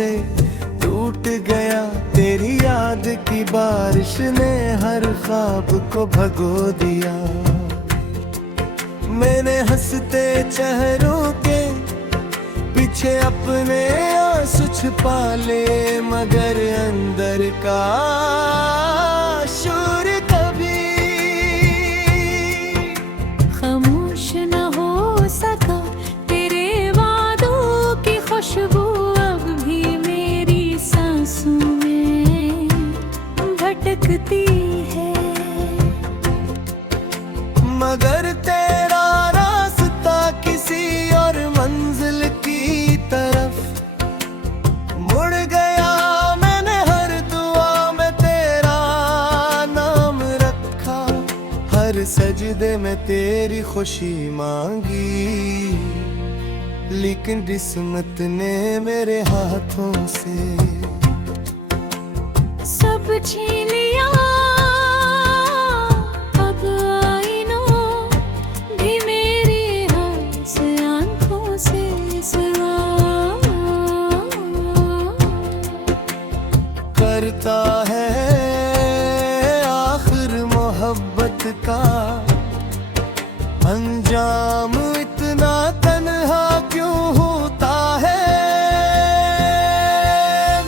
से टूट गया, तेरी याद की बारिश ने हर ख्वाब को भगो दिया। मैंने हंसते चेहरों के पीछे अपने आंसू छुपा ले, मगर अंदर का शोर कभी खामोश न हो सका। तेरे वादों की खुशबू अब भी मेरी सांसों में भटकती है, मगर तेरा रास्ता किसी और मंजिल की तरफ मुड़ गया। मैंने हर दुआ में तेरा नाम रखा, हर सजदे में तेरी खुशी मांगी, लेकिन किस्मत ने मेरे हाथों से सब छीन लिया। अब आईनों भी मेरी हंस आंखों से सिवा करता है आखिर मोहब्बत का अंजाम, इतना तन्हा क्यों होता है।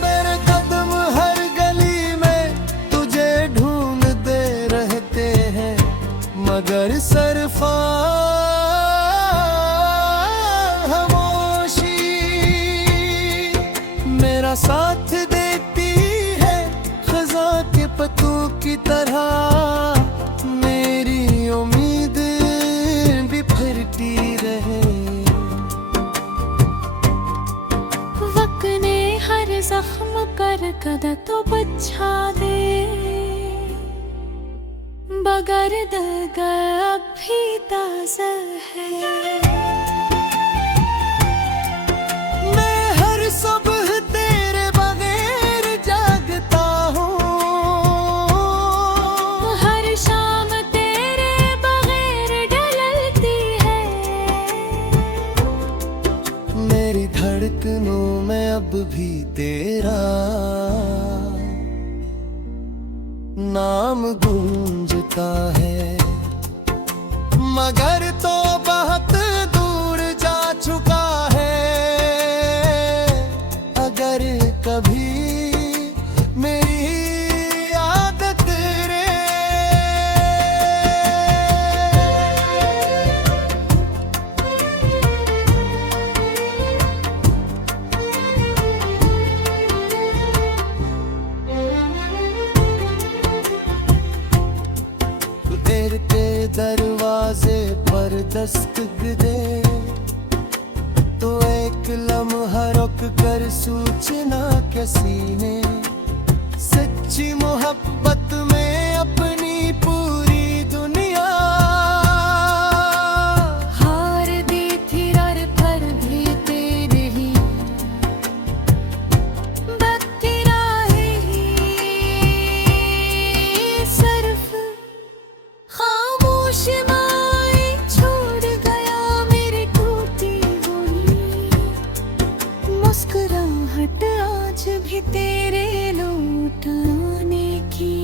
मेरे कदम हर गली में तुझे ढूंढते रहते हैं, मगर सरफा खामोशी मेरा साथ देती है, खज़ा के पत्तों की तरह मेरी उम्मीद भी फिरती रहे। वक्त ने हर जख्म कर कदा तो बचा दे, बगर दगा अब भी ताज़ा है। मैं हर सुबह तेरे बगैर जागता हूँ, हर शाम तेरे बगैर ढलती है। मेरी धड़कनों में अब भी तेरा नाम गूंजता है, मगर तो बहुत दूर जा चुका है। अगर कभी मेरी आदत रे तेरे के दरवाजे पर दस्तक दे, तो एक लम्हा रुक कर सूचना कैसी ने सच्ची मोहब्बत में अपनी पूरी दुनिया हार दी थी और पर भी तेरे ही बत्ती राही सर्फ खामोश माए छोड़ गया मेरी टूटी हुई मुस्कुराहट आज भी तेरे लौटाने की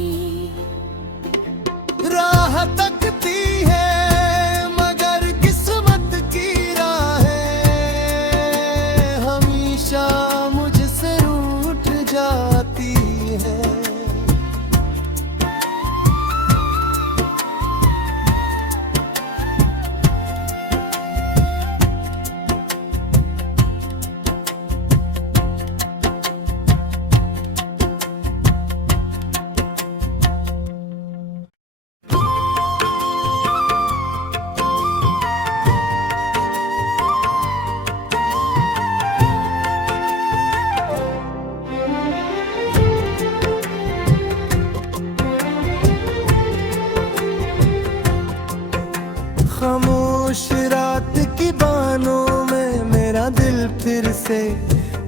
राह तकती है, मगर किस्मत की राहें हमेशा मुझसे रूठ जाती है। खामोश रात की बानों में मेरा दिल फिर से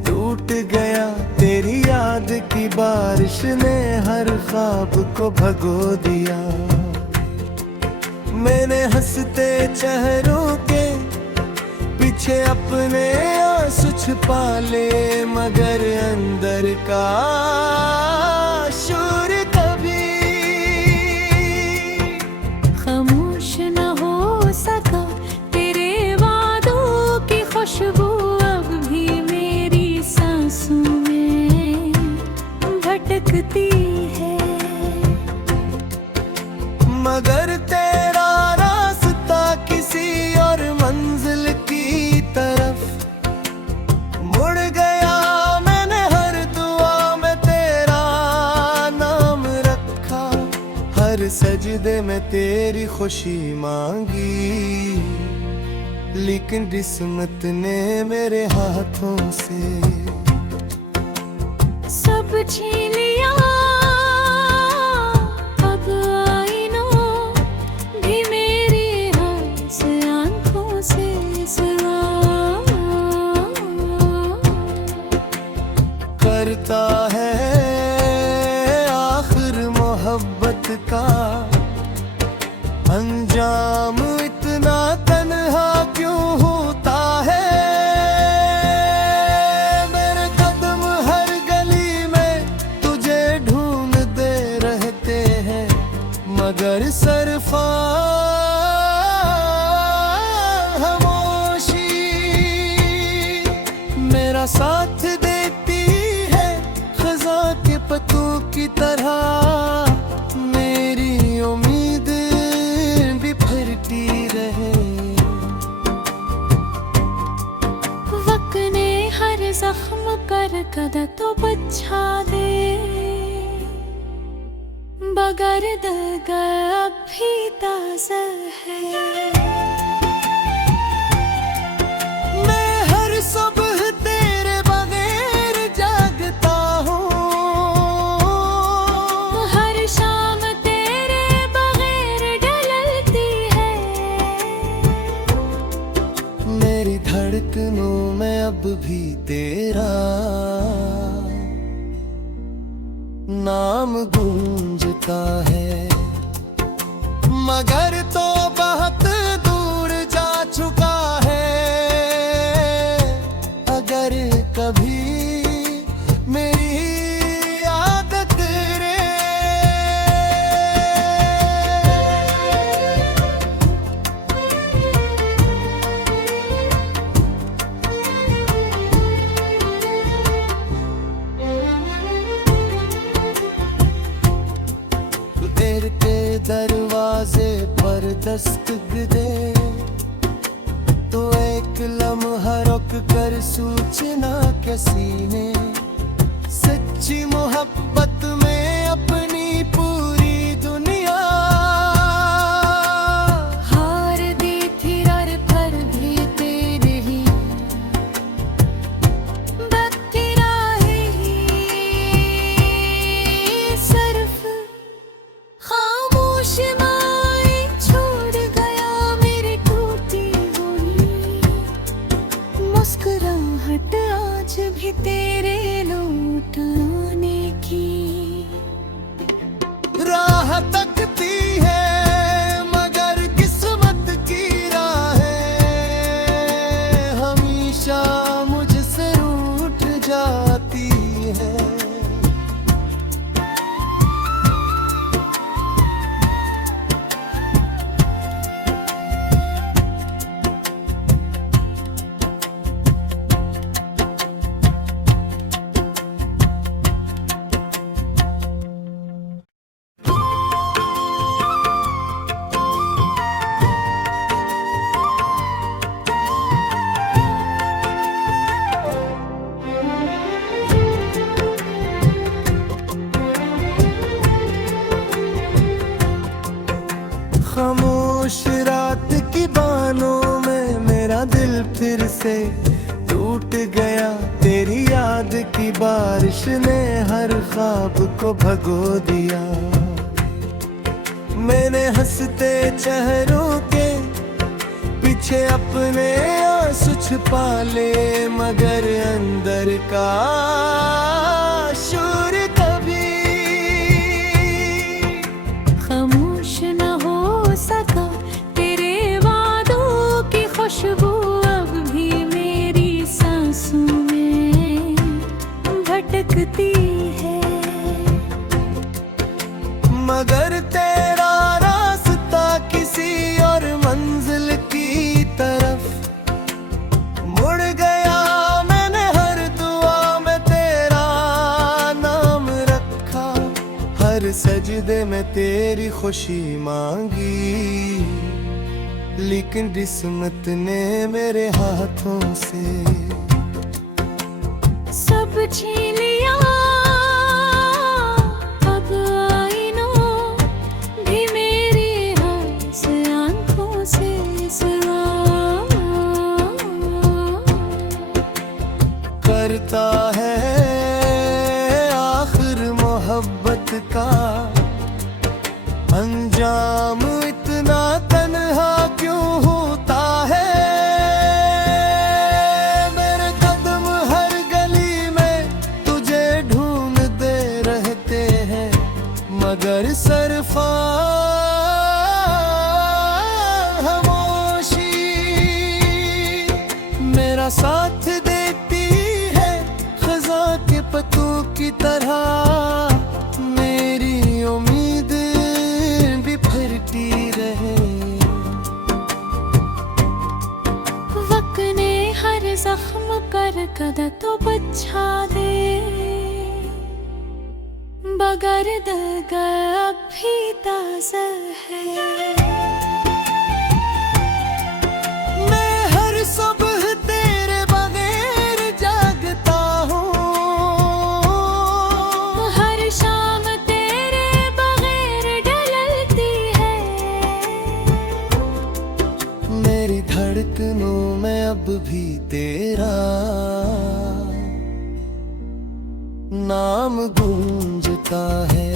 टूट गया, तेरी याद की बारिश ने हर ख्वाब को भगो दिया। मैंने हंसते चेहरों के पीछे अपने आंसू छुपा ले मगर अंदर का शोर कभी खामोश न हो सका तेरे वादों की खुशबू अब भी मेरी सांसों में भटकती है। मगर तेरा रास्ता किसी और मंजिल की तरफ मुड़ गया। मैंने हर दुआ में तेरा नाम रखा, हर सजदे में तेरी खुशी मांगी, लेकिन किस्मत ने मेरे हाथों से सब छीन लिया। अब आईनों भी मेरी हंस आंखों से करता है आखिर मोहब्बत का अंजाम इतना तन्हा क्यों होता है। मेरे कदम हर गली में तुझे ढूंढते रहते हैं, मगर सरफा खामोशी मेरा साथ देती है खज़ां के पत्तों की तरह। मेरी उम्मीद बिखरती रहे। वक्त ने हर जख्म कर कदा तो बचा दे, बगर दगा अब भी ताज़ा है। मैं हर सुबह तेरे बगैर जागता हूँ, हर शाम तेरे बगैर ढलती है। मेरी धड़कनों में अब भी तेरा नाम गूंजता है, मगर तो बहुत दूर जा चुका है। अगर कभी मेरी आदत रे देर के दरवाजे पर दस्तक दे, तो एक लम्हा रुक कर सूचना किसी ने सच्ची मोहब्बत में अपनी पूरी दुनिया हार दी थी और पर भी तेरे ही बत्ती राही सर्फ खामोश माई छोड़ गया मेरी टूटी हुई मुस्कुराहट आज भी तेरे लौटाने की राह तकती है, मगर किस्मत की राहें हमेशा मुझसे रूठ जाती है। खामोश रात की बानों में मेरा दिल फिर से टूट गया। तेरी याद की बारिश ने हर ख्वाब को भगो दिया। मैंने हंसते चेहरों के पीछे अपने आंसू छुपा ले, मगर अंदर का शोर कभी खामोश न हो सका तेरे वादों की खुशबू अब भी मेरी सांस सजदे में तेरी खुशी मांगी, लेकिन किस्मत ने मेरे हाथों से सब छीन लिया। अब आईनों भी मेरी हंस आंखों से करता है आखिर मोहब्बत का अंजाम इतना तन्हा क्यों होता है। मेरे कदम हर गली में तुझे ढूंढते रहते हैं, मगर सरफा खामोशी मेरा साथ देती है खज़ां के पत्तों की तरह। मेरी उम्मीद बिखरती रहे। वक्त ने हर जख्म कर कदा तो बचा दे, बगर दगा अब भी ताज़ा है। मैं हर सुबह तेरे बगैर जागता हूँ, हर शाम तेरे बगैर ढलती है। मेरी धड़कनों में अब भी तेरा नाम गूंजता है,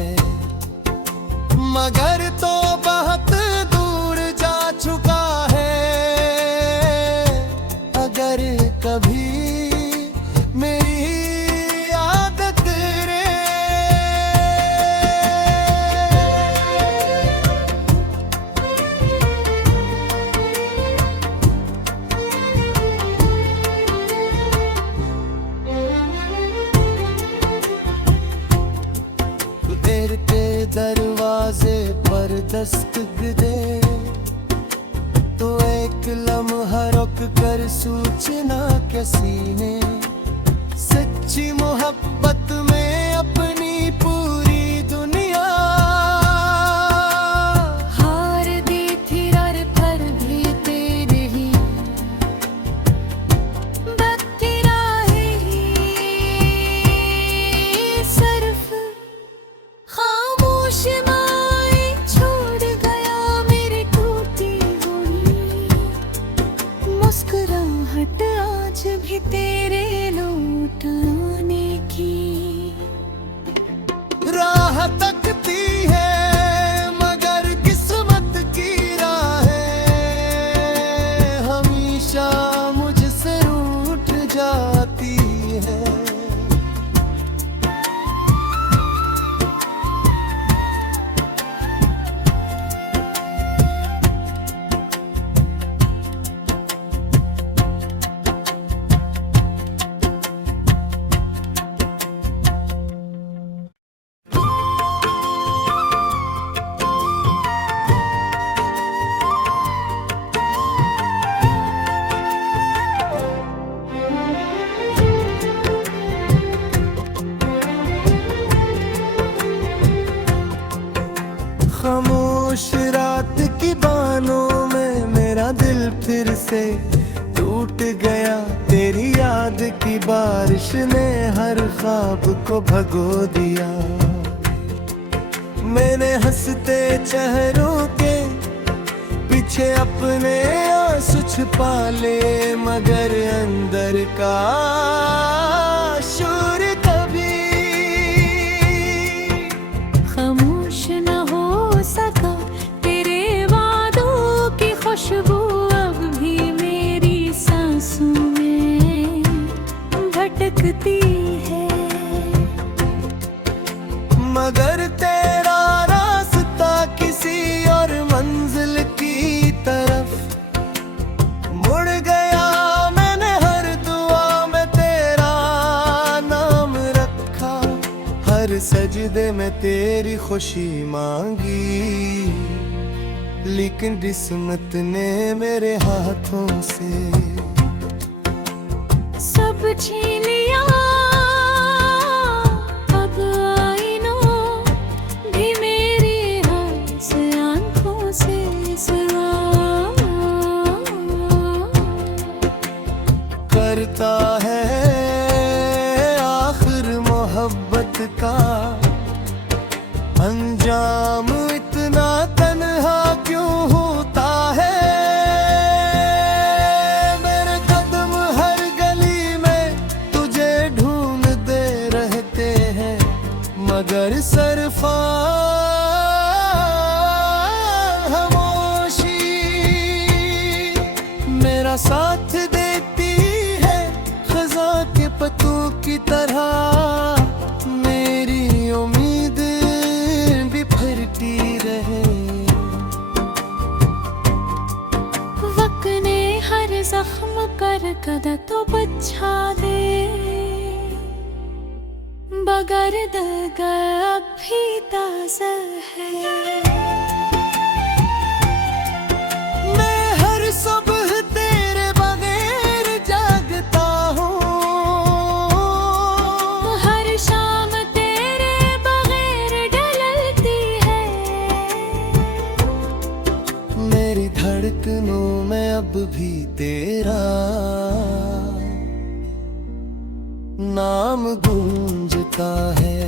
मगर तो बहुत दूर जा चुका है। अगर कभी मेरी आदत रे तेरे के दरवाजे पर दस्तक दे, तो एक लम्हा रुक कर सूचना कैसी ने सच्ची मोहब्बत में अपनी पूरी दुनिया हार दी थी और पर भी तेरे ही बत्ती राही सर्फ खामोश माई छोड़ गया मेरी टूटी हुई मुस्कुराहट आज भी तेरे लौटाने की राह तकती है, मगर किस्मत की राहें हमेशा मुझसे रूठ जाती है। खामोश रात की बानों में मेरा दिल फिर से टूट गया। तेरी याद की बारिश ने हर ख्वाब को भगो दिया। मैंने हंसते चेहरों के पीछे अपने आंसू छुपा ले, मगर अंदर का शोर कभी खामोश न हो सका। तेरे वादों की खुशबू अब भी मेरी सांसों में भटकती है, मगर तेरा रास्ता किसी और मंजिल की तरफ मुड़ गया। मैंने हर दुआ में तेरा नाम रखा, हर सजदे में तेरी खुशी मांगी, लेकिन किस्मत ने मेरे हाथों से सब छीन लिया। अब आईनों भी मेरी मेरा साथ देती है खज़ा के पत्तों की तरह, मेरी उम्मीद बिखरती रहे। वक्त ने हर जख्म कर कदा तो बचा दे, बगर दगा अब भी ताज़ा है। मैं हर सुबह तेरे बगैर जागता हूँ, हर शाम तेरे बगैर ढलती है। मेरी धड़कनों में अब भी तेरा नाम गूंजता है,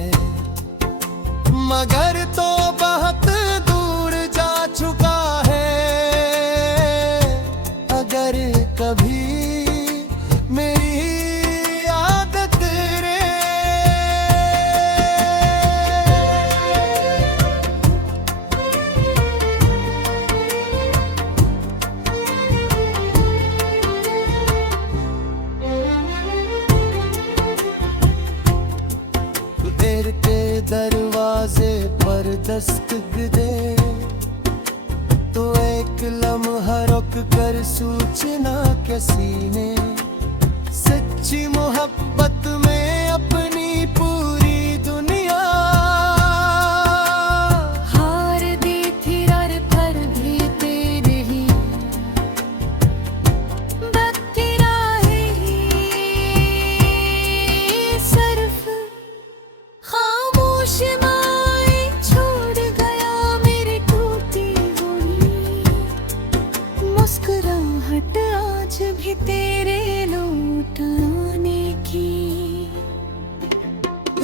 मगर तो बहुत दूर जा चुका है। अगर कभी मेरी आदत रे तेरे के दरवाजे पर दस्तक दे, तो एक लम्हा रुक कर सूचना के सीने, सच्ची मोहब्बत में अपनी पूरी दुनिया। हार दी थी और पर भी तेरे ही बत्ती राही सर्फ खामोश माए छोड़ गया मेरी टूटी हुई मुस्कुराहट आज भी तेरे लौटाने की।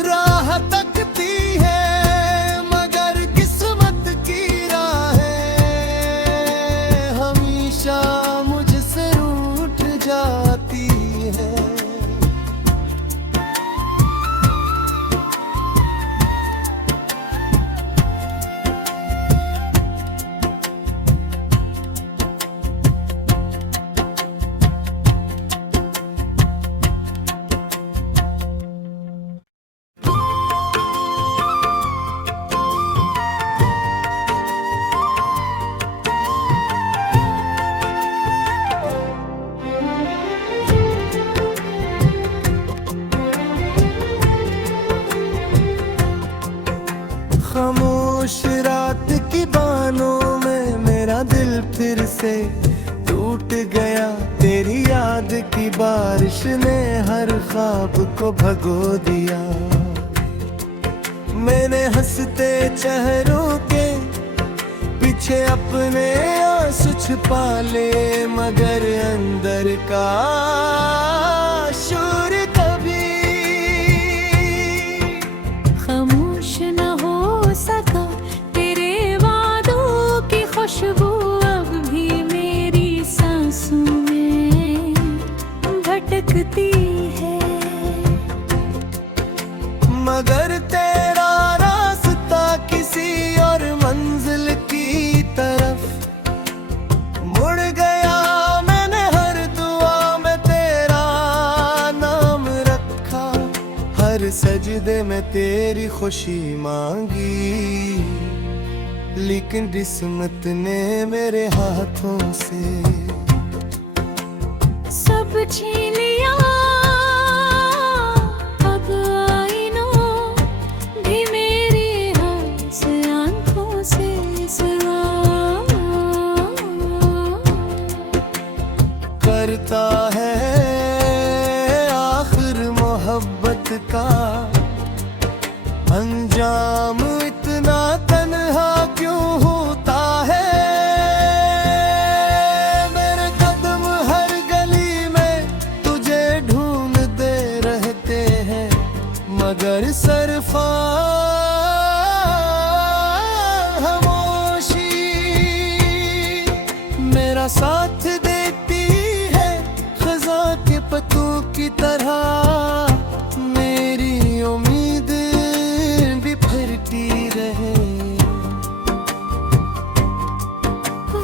राह तकती है मगर किस्मत की राहें हमेशा मुझसे रूठ जाती है। खामोश रात की बानों में मेरा दिल फिर से टूट गया, तेरी याद की बारिश ने हर ख्वाब को भगो दिया। मैंने हंसते चेहरों के पीछे अपने आंसू छुपा ले, मगर अंदर का शोर कभी खामोश न हो सका। तेरे वादों की खुशबू अब भी मेरी सांसों में भटकती है, मगर तेरा रास्ता किसी और मंजिल की तरफ मुड़ गया। मैंने हर दुआ में तेरा नाम रखा, हर सजदे में तेरी खुशी मांगी, लेकिन किस्मत ने मेरे हाथों से सब छीन लिया। अब आईनों भी मेरी हंस आंखों से करता है आखिर मोहब्बत का अंजाम इतना तन्हा क्यों होता है। मेरे कदम हर गली में तुझे ढूंढते रहते हैं, मगर सरफा खामोशी मेरा साथ देती है खज़ा के पत्तों की तरह, मेरी उम्मीद बिखरती रहे।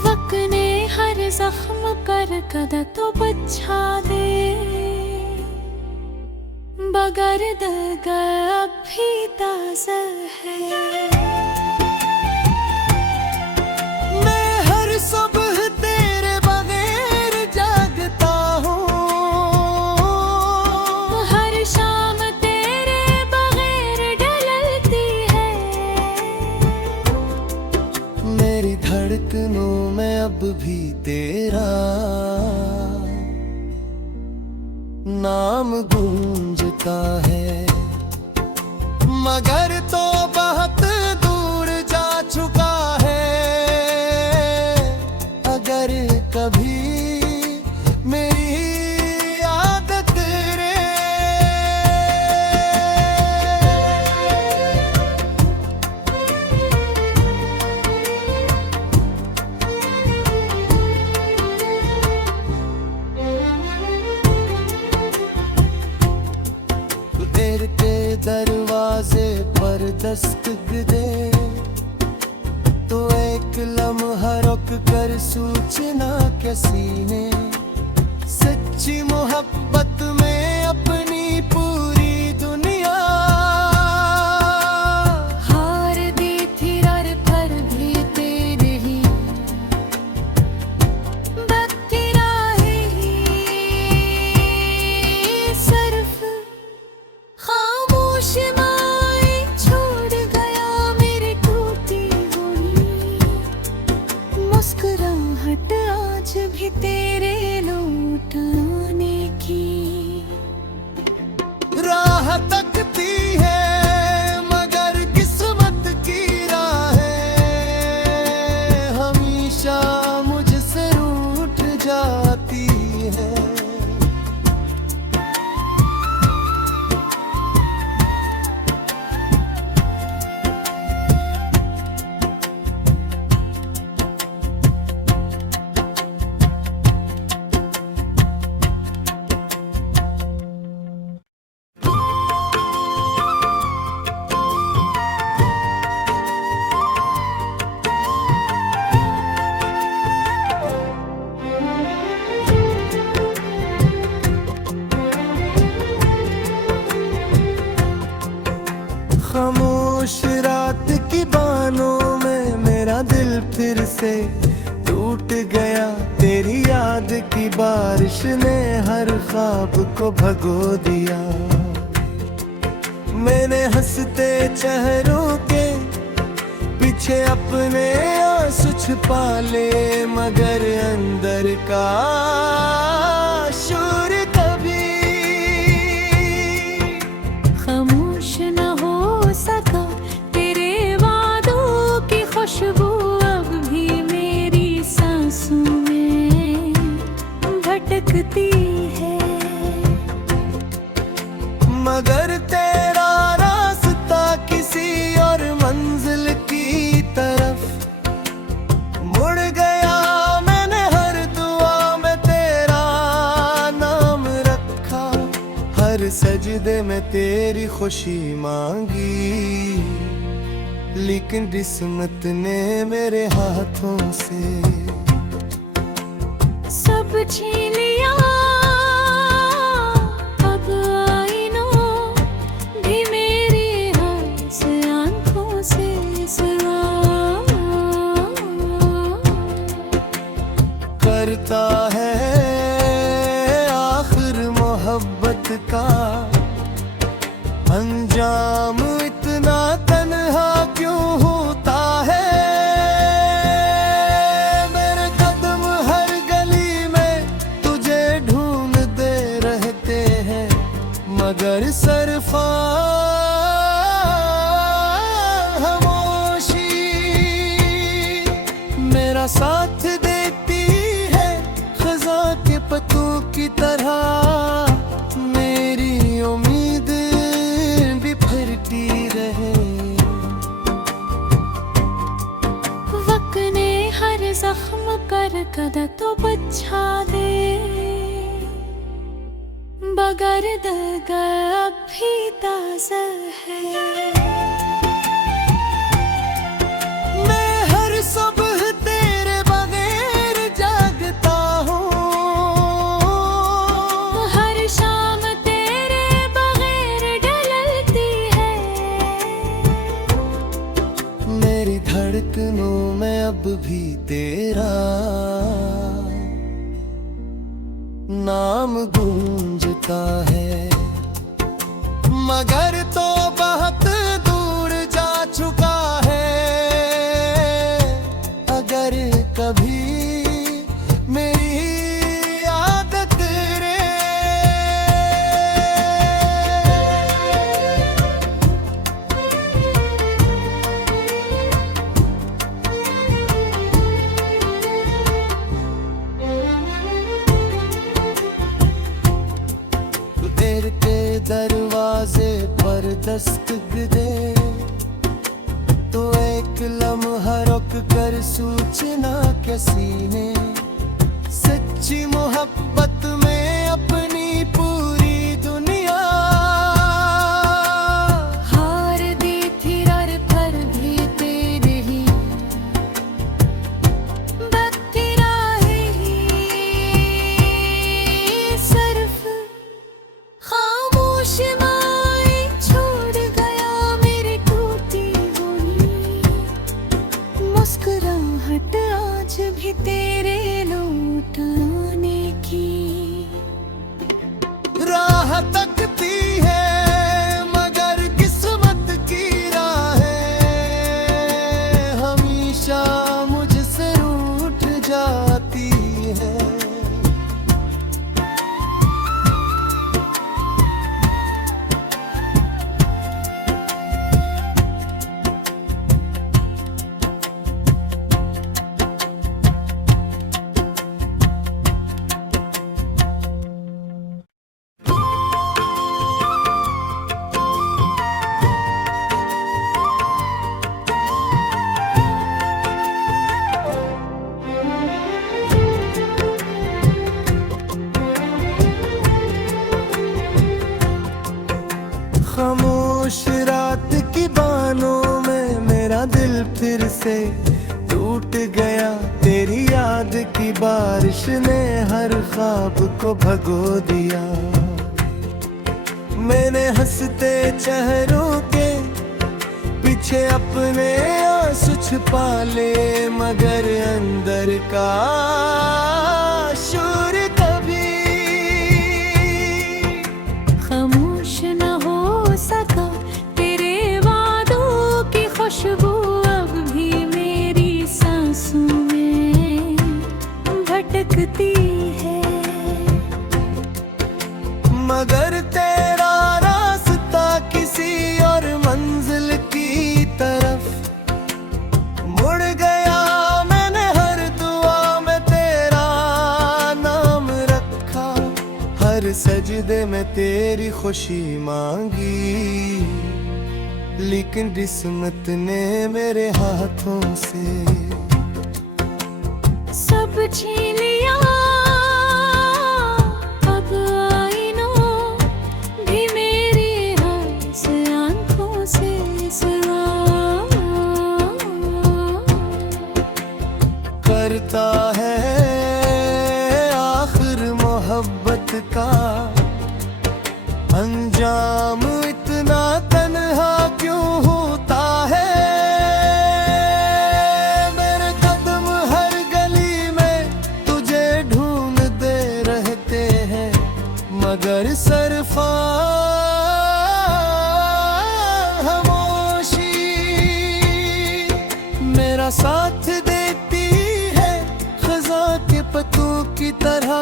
वक्त ने हर जख्म कर कदा तो बचा दे, बगर दगा अब भी ताज़ा है। मैं हर सुबह तेरे बगैर जागता हूँ, हर शाम तेरे बगैर ढलती है। मेरी धड़कनों में अब भी तेरा नाम गूंजता है, मगर तो बहुत दूर जा चुका है। अगर कभी मेरी आदत रे देर के दरवाजे पर दस्तक दे, तो एक लम्हा रुक कर सूचना के सीने, सच्ची मोहब्बत में अपनी पूरी दुनिया हार दी थी और पर भी तेरे ही बत्ती राही सर्फ खामोश माई छोड़ गया मेरी टूटी हुई मुस्कुराहट आज भी तेरे लौटाने की राह तकती है, मगर किस्मत की राहें हमेशा मुझसे रूठ जाती है। खामोश रात की बानों में मेरा दिल फिर से टूट गया, तेरी याद की बारिश ने हर ख्वाब को भगो दिया। मैंने हंसते चेहरों के पीछे अपने आंसू छुपा ले, मगर अंदर का शोर कभी खामोश न हो सका। तेरे वादों की खुशबू अब भी मेरी सांसों में भटकती है, मगर तेरा रास्ता किसी और मंजिल की तरफ मुड़ गया। मैंने हर दुआ में तेरा नाम रखा, हर सजदे में तेरी खुशी मांगी, लेकिन किस्मत ने मेरे हाथों से सब छीन लिया। अब आईनों भी मेरी हाथ से आंखों से सिवा करता है आखिर मोहब्बत का अंजाम इतना तन्हा क्यों होता है। मेरे कदम हर गली में तुझे ढूंढते रहते हैं, मगर सरफा खामोशी मेरा साथ देती है, खज़ां के पत्तों की तरह मेरी उम्मीद बिखरती रहे। वक्त ने हर जख्म कर कदा तो बचा दे, बगर दगा अब भी ताज़ा है। मैं हर सुबह तेरे बगैर जा नाम गूंजता है, मगर तो बहुत दूर जा चुका है। अगर कभी मेरी आदत रे देर के दरवाजे पर दस्तक दे, तो एक लम्हा रुक कर सूचना किसी ने सच्ची मोहब्बत में अपनी पूरी दुनिया हार दी थी और पर भी तेरे ही बत्ती राहें सिर्फ खामोश माए छोड़ गया मेरी टूटी हुई मुस्कुराहट आज भी तेरे लौटाने की राह तकती है, मगर किस्मत की राहें हमेशा मुझसे रूठ जाती है। खामोश रात की बानों में मेरा दिल फिर से टूट गया। तेरी याद की बारिश ने हर ख्वाब को भगो दिया। मैंने हंसते चेहरों के पीछे अपने आंसू छुपा ले, मगर अंदर का शोर कभी खामोश न हो सका। तेरे वादों की खुशबू अब भी मेरी सांसों में भटकती है, मगर तेरा रास्ता किसी और मंजिल की तरफ मुड़ गया। मैंने हर दुआ में तेरा नाम रखा, हर सजदे में तेरी खुशी मांगी, लेकिन किस्मत ने मेरे हाथों से सब छीन लिया। अब आईनों भी मेरी हंस आंखों से सिवा करता है आखिर मोहब्बत का अंजाम। इतना तन्हा क्यों होता है, मेरे कदम हर गली में तुझे ढूंढते रहते हैं, मगर सरफा खामोशी मेरा साथ देती है। खज़ा के पत्तों की तरह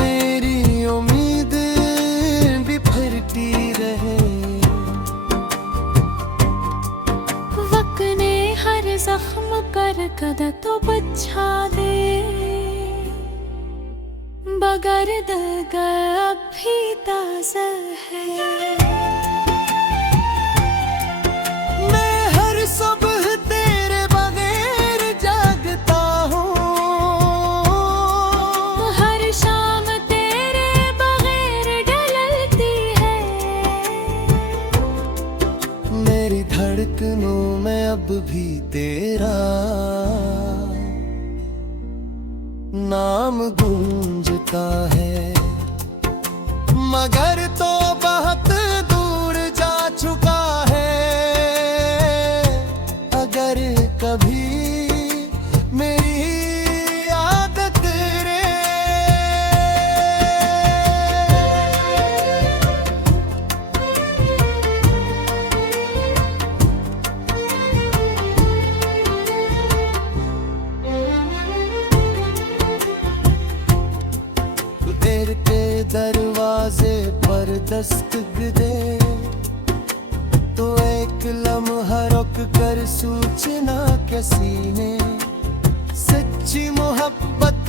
मेरी उम्मीद बिखरती रहे। वक्त ने हर जख्म कर कदा तो बचा दे, बगर दगा अब भी ताज़ा है। मैं हर सुबह तेरे बगैर जागता हूँ, हर शाम तेरे बगैर ढलती है। मेरी धड़कनों में अब भी तेरा नाम गूंजता है, मगर तो बहुत दूर जा चुका है। अगर कभी मेरी आदत रे दरवाजे पर दस्तक दे तो एक लम्हा रुक कर सूचना के सीने सच्ची मोहब्बत